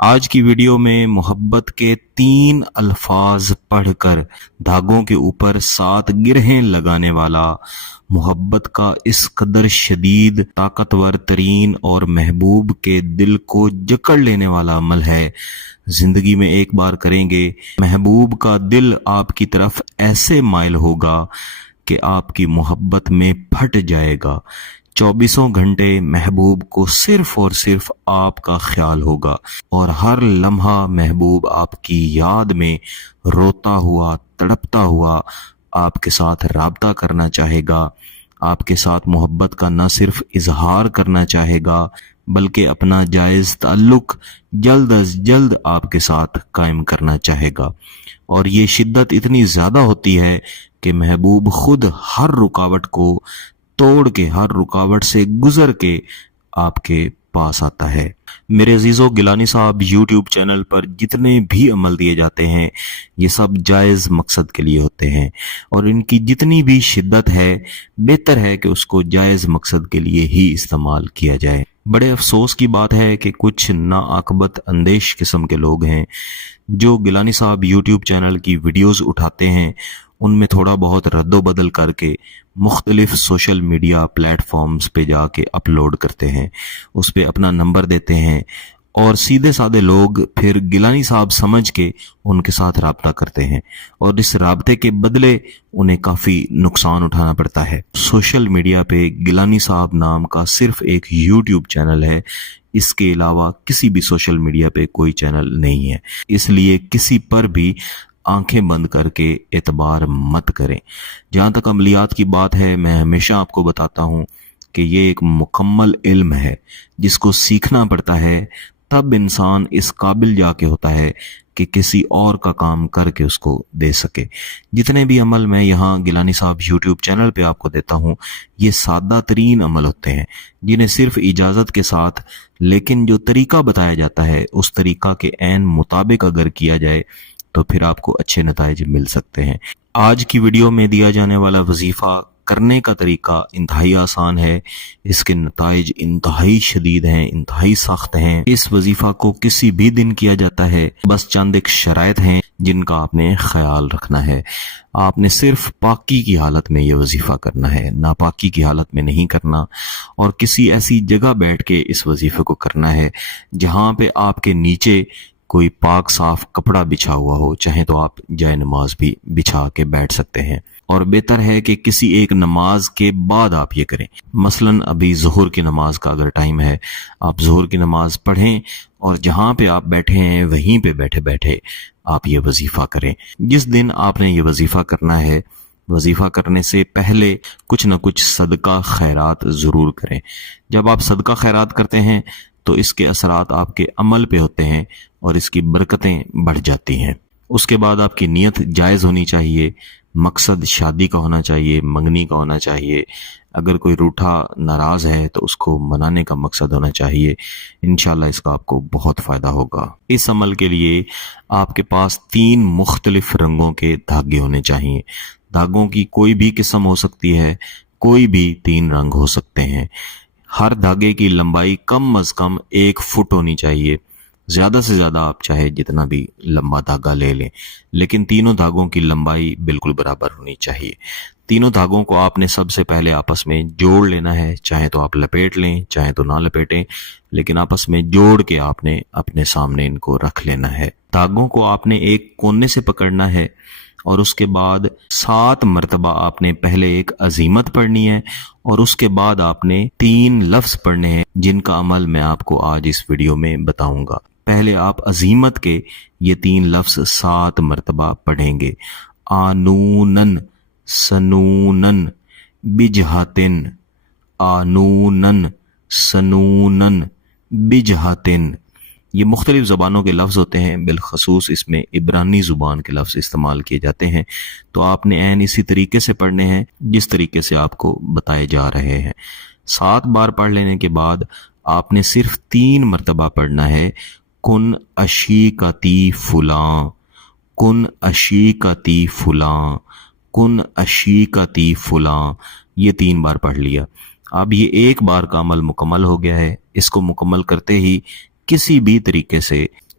آج کی ویڈیو میں محبت کے 3 الفاظ پڑھ کر دھاگوں کے اوپر 7 گرہیں لگانے والا، محبت کا اس قدر شدید، طاقتور ترین اور محبوب کے دل کو جکڑ لینے والا عمل ہے۔ زندگی میں ایک بار کریں گے، محبوب کا دل آپ کی طرف ایسے مائل ہوگا کہ آپ کی محبت میں پھٹ جائے گا۔ 24 گھنٹے محبوب کو صرف اور صرف آپ کا خیال ہوگا اور ہر لمحہ محبوب آپ کی یاد میں روتا ہوا، تڑپتا ہوا آپ کے ساتھ رابطہ کرنا چاہے گا، آپ کے ساتھ محبت کا نہ صرف اظہار کرنا چاہے گا بلکہ اپنا جائز تعلق جلد از جلد آپ کے ساتھ قائم کرنا چاہے گا۔ اور یہ شدت اتنی زیادہ ہوتی ہے کہ محبوب خود ہر رکاوٹ کو توڑ کے، ہر رکاوٹ سے گزر کے آپ کے پاس آتا ہے۔ میرے عزیزو، گیلانی صاحب یوٹیوب چینل پر جتنے بھی عمل دیے جاتے ہیں یہ سب جائز مقصد کے لیے ہوتے ہیں، اور ان کی جتنی بھی شدت ہے بہتر ہے کہ اس کو جائز مقصد کے لیے ہی استعمال کیا جائے۔ بڑے افسوس کی بات ہے کہ کچھ ناعاقبت اندیش قسم کے لوگ ہیں جو گیلانی صاحب یوٹیوب چینل کی ویڈیوز اٹھاتے ہیں، ان میں تھوڑا بہت رد و بدل کر کے مختلف سوشل میڈیا پلیٹ فارمز پہ جا کے اپلوڈ کرتے ہیں، اس پہ اپنا نمبر دیتے ہیں، اور سیدھے سادے لوگ پھر گیلانی صاحب سمجھ کے ان کے ساتھ رابطہ کرتے ہیں، اور اس رابطے کے بدلے انہیں کافی نقصان اٹھانا پڑتا ہے۔ سوشل میڈیا پہ گیلانی صاحب نام کا صرف ایک یوٹیوب چینل ہے، اس کے علاوہ کسی بھی سوشل میڈیا پہ کوئی چینل نہیں ہے، اس لیے کسی پر بھی آنکھیں بند کر کے اعتبار مت کریں۔ جہاں تک عملیات کی بات ہے، میں ہمیشہ آپ کو بتاتا ہوں کہ یہ ایک مکمل علم ہے جس کو سیکھنا پڑتا ہے، تب انسان اس قابل جا کے ہوتا ہے کہ کسی اور کا کام کر کے اس کو دے سکے۔ جتنے بھی عمل میں یہاں گیلانی صاحب یوٹیوب چینل پہ آپ کو دیتا ہوں یہ سادہ ترین عمل ہوتے ہیں جنہیں صرف اجازت کے ساتھ، لیکن جو طریقہ بتایا جاتا ہے اس طریقہ کے عین مطابق اگر کیا جائے تو پھر آپ کو اچھے نتائج مل سکتے ہیں۔ آج کی ویڈیو میں دیا جانے والا وظیفہ کرنے کا طریقہ انتہائی آسان ہے، اس کے نتائج انتہائی شدید ہیں، انتہائی سخت ہیں۔ اس وظیفہ کو کسی بھی دن کیا جاتا ہے، بس چند ایک شرائط ہیں جن کا آپ نے خیال رکھنا ہے۔ آپ نے صرف پاکی کی حالت میں یہ وظیفہ کرنا ہے، ناپاکی کی حالت میں نہیں کرنا، اور کسی ایسی جگہ بیٹھ کے اس وظیفے کو کرنا ہے جہاں پہ آپ کے نیچے کوئی پاک صاف کپڑا بچھا ہوا ہو، چاہے تو آپ جائے نماز بھی بچھا کے بیٹھ سکتے ہیں، اور بہتر ہے کہ کسی ایک نماز کے بعد آپ یہ کریں۔ مثلا ابھی ظہر کی نماز کا اگر ٹائم ہے، آپ ظہر کی نماز پڑھیں اور جہاں پہ آپ بیٹھے ہیں وہیں پہ بیٹھے بیٹھے آپ یہ وظیفہ کریں۔ جس دن آپ نے یہ وظیفہ کرنا ہے، وظیفہ کرنے سے پہلے کچھ نہ کچھ صدقہ خیرات ضرور کریں۔ جب آپ صدقہ خیرات کرتے ہیں تو اس کے اثرات آپ کے عمل پہ ہوتے ہیں اور اس کی برکتیں بڑھ جاتی ہیں۔ اس کے بعد آپ کی نیت جائز ہونی چاہیے، مقصد شادی کا ہونا چاہیے، منگنی کا ہونا چاہیے، اگر کوئی روٹھا ناراض ہے تو اس کو منانے کا مقصد ہونا چاہیے۔ انشاءاللہ اس کا آپ کو بہت فائدہ ہوگا۔ اس عمل کے لیے آپ کے پاس 3 مختلف رنگوں کے دھاگے ہونے چاہیے۔ دھاگوں کی کوئی بھی قسم ہو سکتی ہے، کوئی بھی 3 رنگ ہو سکتے ہیں۔ ہر دھاگے کی لمبائی کم از کم 1 فٹ ہونی چاہیے، زیادہ سے زیادہ آپ چاہے جتنا بھی لمبا دھاگا لے لیں، لیکن تینوں دھاگوں کی لمبائی بالکل برابر ہونی چاہیے۔ تینوں دھاگوں کو آپ نے سب سے پہلے آپس میں جوڑ لینا ہے، چاہے تو آپ لپیٹ لیں چاہے تو نہ لپیٹیں، لیکن آپس میں جوڑ کے آپ نے اپنے سامنے ان کو رکھ لینا ہے۔ دھاگوں کو آپ نے ایک کونے سے پکڑنا ہے اور اس کے بعد 7 مرتبہ آپ نے پہلے ایک عزیمت پڑھنی ہے، اور اس کے بعد آپ نے 3 لفظ پڑھنے ہیں جن کا عمل میں آپ کو آج اس ویڈیو میں بتاؤں گا۔ پہلے آپ عزیمت کے یہ 3 لفظ 7 مرتبہ پڑھیں گے۔ آنونن، سنونن، بجہتن، آنونن، سنونن، بجہتن۔ یہ مختلف زبانوں کے لفظ ہوتے ہیں، بالخصوص اس میں عبرانی زبان کے لفظ استعمال کیے جاتے ہیں، تو آپ نے عین اسی طریقے سے پڑھنے ہیں جس طریقے سے آپ کو بتائے جا رہے ہیں۔ 7 بار پڑھ لینے کے بعد آپ نے صرف 3 مرتبہ پڑھنا ہے، کن عشیقتی فلاں، کن عشیقتی فلاں، کن عشیقتی فلاں۔ یہ 3 بار پڑھ لیا۔ اب یہ ایک بار کا عمل مکمل ہو گیا ہے، اس کو مکمل کرتے ہی کسی بھی طریقے سے